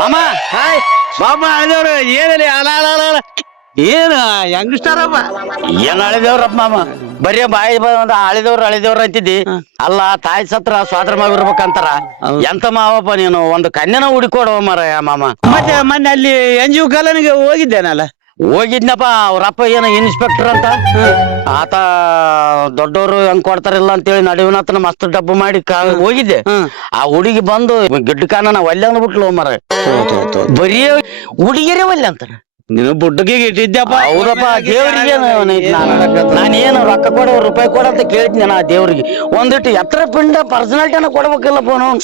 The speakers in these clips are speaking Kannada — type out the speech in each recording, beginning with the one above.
ಮಾಮ ಹಾಯ್ ಮಾಮ ಅಳಿದವ್ರು ಏನಲ್ಲಿ ಏನ ಯಂಗ್ಸ್ಟಾರಪ್ಪ ಏನ್ ಅಳಿದೇವ್ರಪ್ಪ ಮಾಮ ಬರೀ ಬಾಯಿ ಬಂದ ಅಳಿದೇವ್ರ ಅಂತಿದ್ದಿ ಅಲ್ಲ ತಾಯಿ ಸತ್ರ ಸ್ವಾತ್ರ ಮಾಡಿರ್ಬೇಕಂತಾರ ಎಂತ ಮಾವಪ್ಪ ನೀನು ಒಂದು ಕನ್ಯನ ಹುಡುಕೊಡುವ ಮಾರಾಯ ಮಾಮ. ಮತ್ತೆ ಮೊನ್ನೆ ಅಲ್ಲಿ NGO ಕಾಲೋನಿಗೆ ಹೋಗಿದ್ದೇನಲ್ಲ. ಹೋಗಿದ್ನಪ್ಪ ಅವ್ರಪ್ಪ ಏನ ಇನ್ಸ್ಪೆಕ್ಟರ್ ಅಂತ ಆತ ದೊಡ್ಡವರು ಹೆಂಗ್ ಕೊಡ್ತಾರಿಲ್ಲ ಅಂತೇಳಿ ನಡುವಿನತನ ಮಸ್ತ್ ಡಬ್ಬು ಮಾಡಿ ಹೋಗಿದ್ದೆ. ಆ ಹುಡುಗಿ ಬಂದು ಗಿಡ್ಡಕಾನ ಒಲ್ಲೆ ಅಂದ್ಬಿಟ್ಲು ಮಾರ. ಬರೀ ಹುಡುಗಿರೇ ಒಲ್ಲೆ ಅಂತಾರ. ನೀನು ಬುಡ್ಡಗಿಗೆ ಇಟ್ಟಿದ್ದಪ್ಪ. ಹೌದಪ್ಪ ದೇವ್ರಿಗೆ ನಾನೇನು ರೊಕ್ಕ ಕೊಡ ರೂಪಾಯಿ ಕೊಡ ಅಂತ ಕೇಳ್ತೀನಿ ನಾ ದೇವ್ರಿಗೆ. ಒಂದಿಟ್ಟು ಎತ್ತರ ಪಿಂಡ ಪರ್ಸನಾಲಿಟಿನ ಕೊಡ್ಬೇಕಿಲ್ಲಪ್ಪ ನಾವು.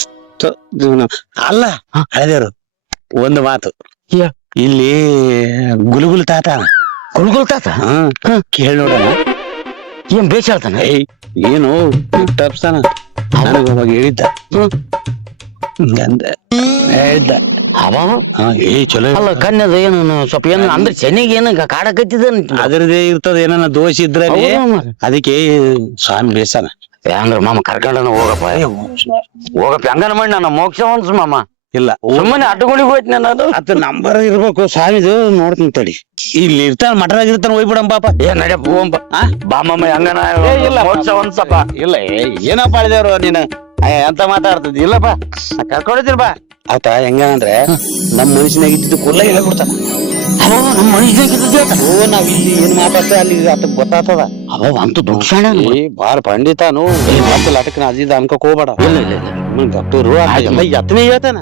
ಅಲ್ಲ ಹಳೆದೇವ್ರು ಒಂದು ಮಾತು, ಇಲ್ಲಿ ಗುಲ್ಗುಲ್ ತಾತ ಕೇಳಿ ನೋಡೋಣ ಏನ್ ಬೇಷ ಹೇಳ್ತಾನ. ಏನು ತಪ್ಸಾನ ನನಗ ಅವಾಗ ಹೇಳಿದ್ದ ಹೇಳ್ದ ಚಲೋ ಅಲ್ಲ ಕನ್ಯದ ಏನು ಸ್ವಲ್ಪ ಏನು ಅಂದ್ರೆ ಚೆನ್ನಿಗೆ ಏನು ಕಾಡಕತ್ತಿದ ಅದ್ರದೇ ಇರ್ತದ ಏನ ದೋಷ ಇದ್ರೆ ಅದಕ್ಕೆ ಸ್ವಾಮಿ ಬೇಸನ ಅಂದ್ರ ಮಾಮ ಕರ್ಕೊಂಡನ ಹೋಗಪ್ಪ ಹಂಗನ ಮಾಡಿ ನಾನು ಮೋಕ್ಷ ಅನ್ಸು ಮಾಮ. ಇಲ್ಲ ಸುಮ್ಮನೆ ಅಡ್ಡುಗಳಿಗೆ ಹೋಯ್ತು ನಾನು. ಅದ ನಂಬರ್ ಇರ್ಬೇಕು ಸ್ವಾಮಿದು ನೋಡ್ತೀನಿ ತಡಿ. ಇಲ್ಲಿ ಇರ್ತಾನ ಮಠದಾಗ ಇರ್ತಾನ ಹೋಗ್ಬಿಡಮ್ ಪಾಪ. ಏನ್ ನಡಿಯಪ್ಪ ಹೋಗಂಪ ಬಾಮಮ್ಮ ಹಂಗನ ಮೋಕ್ಷ ಅನ್ಸಪ್ಪ. ಇಲ್ಲ ಏನಪ್ಪ ಹೇಳಿದೇವ್ರು ನೀನು ಅಂತ ಮಾತಾಡ್ತಿದ್ದಿ. ಇಲ್ಲಪ್ಪ ಕರ್ಕೊಂಡಿದ್ದೀನಿ ಬಾ. ಆತ ಹೆಂಗಂದ್ರೆ ನಮ್ ಮನುಷ್ಯನಾಗ ಇದ್ದಿದ್ದು ಕುಲ್ಲ ಹೇಳ್ಬಿಡ್ತಾನ. ನಮ್ಮ ಮನುಷ್ಯನಾಗ ಓ ನಾವ್ ಇಲ್ಲಿ ಏನ್ ಮಾತಾಡ್ತೇವೆ ಅಲ್ಲಿ ಆತ ಗೊತ್ತಾಗ್ತದ. ಅವ ಅಂತ ದುಕ್ಷಣ ಬಾಳ ಪಂಡಿತಾನು ಮತ್ತೆ ಅಟಕ್ ಅದಿದ ಅನ್ಕೋಕ್ ಹೋಗ್ಬೇಡ. ಡಾಕ್ಟರು ಎಲ್ಲ ಯತ್ನೇ ಹೇಳ್ತಾನ.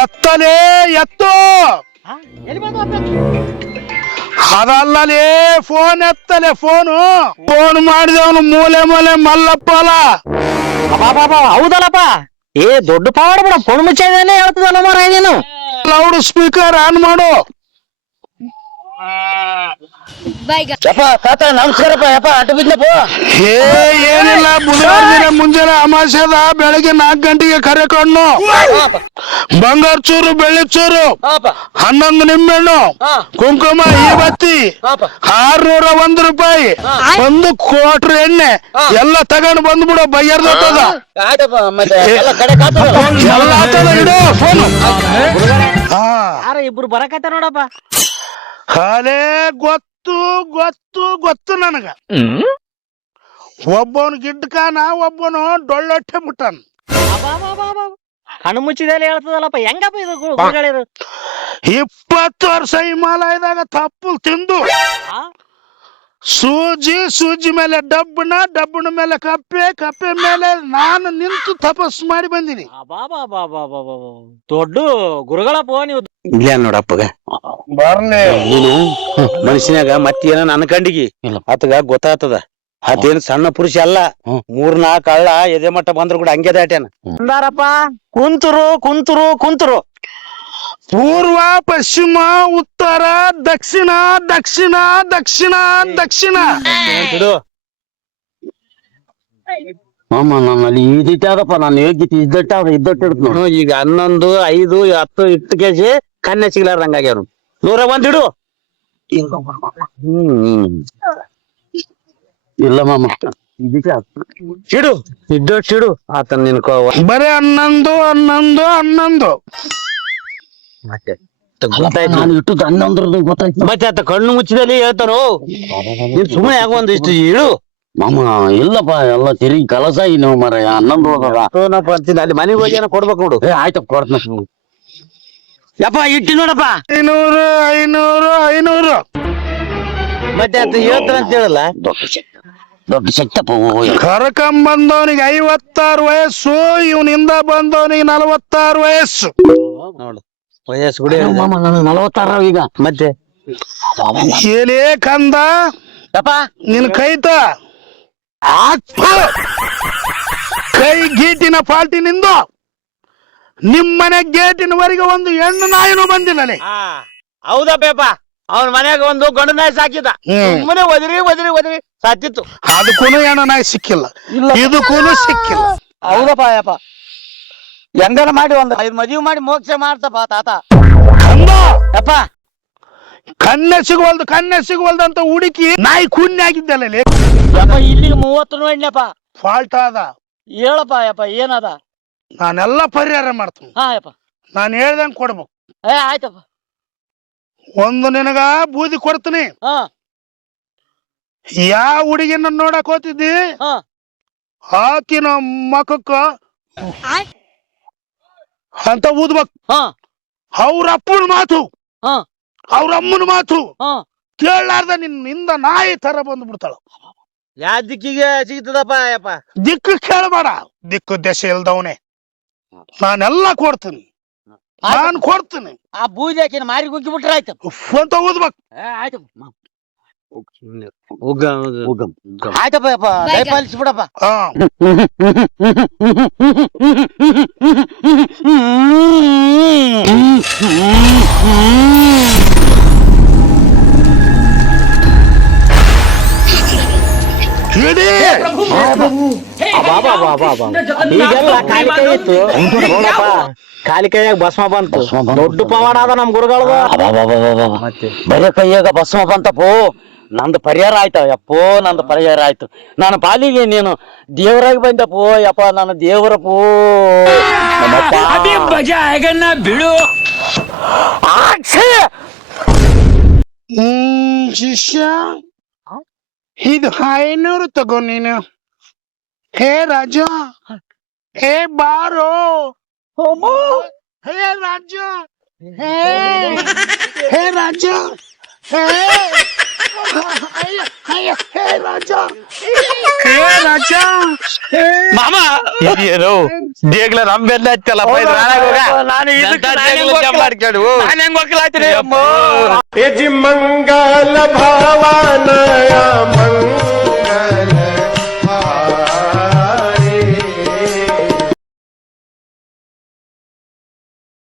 ಎತ್ತಲೇ ಎತ್ತು ಅದಲ್ಲಲೇ ಫೋನ್ ಎತ್ತಲೆ ಫೋನ್ ಮಾಡಿದವನು ಮೂಲೆ ಮಲ್ಲಪ್ಪ ಅಲ್ಲ. ಹೌದಲ್ಲಪ್ಪ ಏ ದೊಡ್ಡ ಪಾವಾಡ ಬಿಡ ಫೋನ್ ಮುಚ್ಚಾದೇನೆ ಹೇಳ್ತದಲ್ಲ ಮಾರ ನೀನು. ಲೌಡ್ ಸ್ಪೀಕರ್ ಆನ್ ಮಾಡು. ಯಪ್ಪ ತಾತ ನಮಸ್ಕಾರಪ್ಪ. ಯಪ್ಪ ಅಟ್ಟು ಬಿದ್ನಪ್ಪ. ಏನಿಲ್ಲ, ಬುಧವಾರ ದಿನ ಮುಂಜಾನೆ ಅಮಾಸ್ಯದ ಬೆಳಗ್ಗೆ 4 ಗಂಟೆಗೆ ಕರೆ ಕಣ್ಣು, ಬಂಗಾರ ಚೂರು, ಬೆಳ್ಳಿ ಚೂರು, 11 ನಿಂಬೆಹಣ್ಣು, ಕುಂಕುಮ, ಈ ಬತ್ತಿ, 601 ರೂಪಾಯಿ, 1 ಕ್ವಾರ್ಟರ್ ಎಣ್ಣೆ ಎಲ್ಲ ತಗೊಂಡು ಬಂದ್ಬಿಡು. ಬಯ್ಯರ್ದದ ಎಲ್ಲ ಇಡು ಫೋನ್. ಇಬ್ರು ಬರಕತ್ತ ನೋಡಪ್ಪ. ಹಾಲೇ ಗೊತ್ತು ನನಗ. ಒಬ್ಬನು ಗಿಡ್ಕಾನ, ಒಬ್ಬನು ಡೊಳ್ಳೊಟ್ಟೆ ಮುಟ್ಟಾನ. ಕಣ್ಣು ಮುಚ್ಚಿದಲ್ಲಿ ಹೇಳ್ತದಲ್ಲಪ್ಪ. ಹೆಂಗಪ್ಪ ಇದು 20 ವರ್ಷ ಹಿಮಾಲಯದಾಗ ತಪ್ಪು ತಿಂದು ಸೂಜಿ ಮೇಲೆ ಡಬ್ಬನ ಮೇಲೆ ಕಪ್ಪೆ ಮೇಲೆ ನಾನು ನಿಂತು ತಪಸ್ಸು ಮಾಡಿ ಬಂದಿನಿ. ದೊಡ್ಡ ಗುರುಗಳಪ್ಪ ನೀವು. ಇಲ್ಲ ನೋಡಪ್ಪಗ ಬರ್ಲಿ ನೀನು ಮನುಷ್ಯನಾಗ ಮತ್ತೇನ ಅನ್ಕಂಡಿಗಿ ಆತಗ ಗೊತ್ತಾಗ್ತದ. ಅದೇನ್ ಸಣ್ಣ ಪುರುಷ ಅಲ್ಲ. 3-4 ಕಳ್ಳ ಎದೆ ಮಟ್ಟ ಬಂದ್ರು ಕೂಡ ಹಂಗೆ ದಾಟ್ಯಾನ. ಕುಂತರು ಪೂರ್ವ, ಪಶ್ಚಿಮ, ಉತ್ತರ, ದಕ್ಷಿಣ. ಮಾಮ ನನ್ನಲ್ಲಿ ಇದಿಟ್ಟಾದಪ್ಪ. ನಾನು ಹೇಗಿತ್ತು ಇದ್ದಟ್ಟು ಈಗ 11, 5, 10 ಇಟ್ಟು ಕೆಜಿ ಕನ್ನೆ ಸಿಗ್ಲಾರ್ದಂಗ ಆಗ್ಯಾರು. 101 ಇಡು. ಇಲ್ಲ ಮಾಮ ಇಡು ಇದ್ದಟ್ಟು ಆತ ನಿನ್ ಬರೀ 11 ಮತ್ತೆ ನಾನು ಇಟ್ಟದ್ದು 11 ಗೊತ್ತಾಯ್ತು. ಮತ್ತೆ ಆತ ಕಣ್ಣು ಮುಚ್ಚಿದಲ್ಲಿ ಹೇಳ್ತಾರೋ. ನೀನ್ ಸುಮ್ಮನೆ ಯಾಕ ಒಂದಿಷ್ಟು ಇಡು ಮಾಮ. ಇಲ್ಲಪ್ಪ ಎಲ್ಲ ತಿರುಗಿ ಕಲಸ ನೀವು ಮರ 11 ಹೋದಪ್ಪ ಅಂತೀನಿ. ಅಲ್ಲಿ ಮನೆಗೆ ಹೋಗಿ ಏನೋ ಕೊಡ್ಬೇಕು ನೋಡು. ಆಯ್ತಪ್ಪ ಕೊಡ್ತ. ಯಪ್ಪ ಇಟ್ಟಿ ನೋಡಪ್ಪ. 500 ಮತ್ತೆ ಆತ ಹೇಳ್ತಾರ ಅಂತ ಹೇಳಲ್ಲ. ದೊಡ್ಡ ಶಕ್ತಪ್ಪ. ಕರ್ಕೊಂಬಂದವನಿಗೆ 56 ವಯಸ್ಸು, ಇವನಿಂದ ಬಂದವನಿಗೆ 46 ವಯಸ್ಸು. ನೋಡು ವಯಸ್ಸು ಕೂಡ ಮಾಮ ನಾನು 46 ಈಗ. ಮತ್ತೆ ಏನೇ ಕಂದ ನಿನ್ ಕೈತ ಕೈ ಗೀಟಿನ ಫಾಲ್ಟಿನಿಂದ ನಿಮ್ಮನೆ ಗೇಟಿನವರೆಗೆ ಒಂದು ಹೆಣ್ಣು ನಾಯಿನೂ ಬಂದಿಲ್ಲ. ಹೌದಪ್ಪ. ಅವನ ಮನ್ಯಾಗ ಒಂದು ಗಂಡು ನಾಯಿ ಸಾಕಿದ. ಸುಮ್ಮನೆ ಒದರಿ ಸಾತಿತ್ತು. ಅದಕ್ಕೂ ಹೆಣ್ಣು ನಾಯಿ ಸಿಕ್ಕಿಲ್ಲ, ಇದಕ್ಕೂ ಸಿಕ್ಕಿಲ್ಲ. ಹೌದಪ್ಪ ಯಪ್ಪ. ಹೆಂಗಾರ ಮಾಡಿ ಒಂದ್ 5 ಮದ್ವಿ ಮಾಡಿ ಮೋಕ್ಷ ಮಾಡ್ತಪ್ಪ ತಾತ. ಕಂದ ಯಪ್ಪ ಕನ್ನೆ ಸಿಗುವಲ್ದು ಅಂತ ಹುಡುಕಿ ನಾಯಿ ಕೂನ್ನೆ ಆಗಿದ್ದಲ್ಲ ಯಪ್ಪ ಇಲ್ಲಿಗೆ 30 ನೋಡ್ನಪ್ಪ. ಫಾಲ್ಟ್ ಅದ. ಹೇಳಪ್ಪ ಯಪ್ಪ ಏನದ? ನಾನೆಲ್ಲ ಪರಿಹಾರ ಮಾಡ್ತೀನಿ. ಹಾ ಯಪ್ಪ ನಾನು ಹೇಳ್ದಂಗ್ ಕೊಡ್ಬೇಕು. ಆಯ್ತಪ್ಪ. ಒಂದು ನಿನಗ ಬೂದಿ ಕೊಡ್ತೀನಿ. ಹಾ ಯಾವ ಹುಡುಗಿನ ನೋಡಕ್ ಹೋತಿದ್ದಿ ಹಾ ಆಕಿನ ಮಖಕ್ಕ ಅಂತ ಊದ್ಬೇಕು. ಹಾ ಅವ್ರ ಅಪ್ಪನ ಮಾತು ಹಾ ಅವ್ರ ಅಮ್ಮನ ಮಾತು ಹಾ ಕೇಳಲಾರ್ದ ನಿನ್ನಿಂದ ನಾಯಿ ತರ ಬಂದು ಬಿಡ್ತಾಳ. ಯಾವ ದಿಕ್ಕಿಗೆ ಸಿಗ್ತದಪ್ಪ ಯಪ್ಪ? ದಿಕ್ಕು ಕೇಳಬೇಡ, ದಿಕ್ಕು ದೆಸೆ ಇಲ್ದವನೇ. ನಾನೆಲ್ಲ ಕೊಡ್ತೀನಿ, ನಾನು ಕೊಡ್ತೀನಿ. ಆ ಬೂದಿ ಹಾಕಿನ ಮಾರಿ ಗುಗ್ಗಿ ಬಿಟ್ರೆ ಆಯ್ತು ಅಂತ ಊದ್ಬೇಕು. ಆಯ್ತಪ್ಪ. ಆಯ್ತಪ್ಪ ಯಪ್ಪ ದಯಪಾಲಿಸಿ ಬಿಡಪ್ಪ. ಹಾ ಹಿಡಿ. ಈಗೆಲ್ಲ ಖಾಲಿ ಕೈ ಇತ್ತು ನೋಡಪ್ಪ, ಖಾಲಿ ಕೈಯಾಗ ಭಸ್ಮ ಬಂತು. ದೊಡ್ಡ ಪವಾಡ ಅದ ನಮ್ ಗುರುಗಳದ. ಬರೀ ಕೈಯಾಗ ಭಸ್ಮ ಬಂತಪ್ಪೋ, ನಂದು ಪರಿಹಾರ ಆಯ್ತ ಯಪ್ಪೋ, ನಂದು ಪರಿಹಾರ ಆಯ್ತು. ನನ್ನ ಪಾಲಿಗೆ ನೀನು ದೇವರಾಗಿ ಬಂದಪ್ಪೋ ಯಪ್ಪ, ನನ್ನ ದೇವರಪ್ಪೋ. ಬಿಡು ಶಿಷ್ಯ, ಇದು 500 ತಗೋ ನೀನು. ಹೇ ರಾಜ, ಹೇ ಬಾರೋ, ಹೇ ರಾಜ, ಹೇ ರಾಜ, ಹೇ ರಾಜ, ಹೇ ರಾಜ. ಮಾಮ ಏನು ದೇಗ್ಲ ನಮ್ಮೆಲ್ಲ ಹಚ್ಚಲ್ಲ ನಾನು ಹೆಂಗ್ ಹೋಗ್ಲಾಯ್ತೀನಿ ಯಜಿ ಮಂಗಲ ಭಾವನ